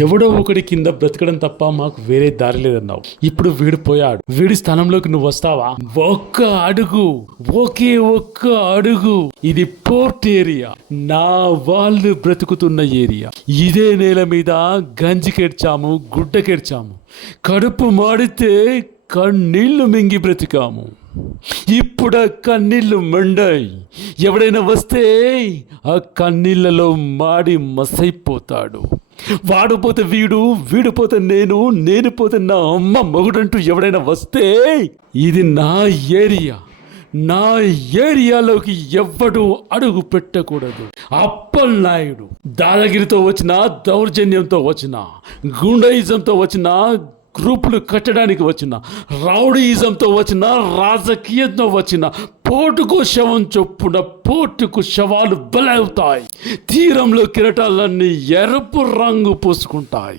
ఎవడో ఒకటి కింద బ్రతకడం తప్ప మాకు వేరే దారి లేదన్నావు. ఇప్పుడు వీడు పోయాడు, వీడి స్థానంలోకి నువ్వు వస్తావా? ఒక్క అడుగు, ఒకే ఒక్క అడుగు. ఇది పోర్ట్ ఏరియా, నా వాళ్ళు బ్రతుకుతున్న ఏరియా. ఇదే నేల మీద గంజికెడ్చాము, గుడ్డకెడ్చాము, కడుపు మాడితే కన్నీళ్లు మింగి బ్రతికాము. ఇప్పుడు ఆ కన్నీళ్లు మండాయి. ఎవడైనా వస్తే ఆ కన్నీళ్లలో మాడి మసైపోతాడు. వాడు పోతే వీడు, వీడు పోతే నేను, నేను పోతే నా అమ్మ మొగుడంటూ ఎవడైనా వస్తే ఇది నా ఏరియా, నా ఏరియాలోకి ఎవ్వడు అడుగు పెట్టకూడదు. అప్పలనాయుడు దాదాగిరితో వచ్చిన, దౌర్జన్యంతో వచ్చిన, గుండాయిజంతో వచ్చిన, గ్రూపులు కట్టడానికి వచ్చిన, రౌడీయిజంతో వచ్చిన, రాజకీయంతో వచ్చిన, పోటుకు శవం చొప్పున పోటుకు శవాలు బలవుతాయి. తీరంలో కిరటాలన్నీ ఎరుపు రంగు పూసుకుంటాయి.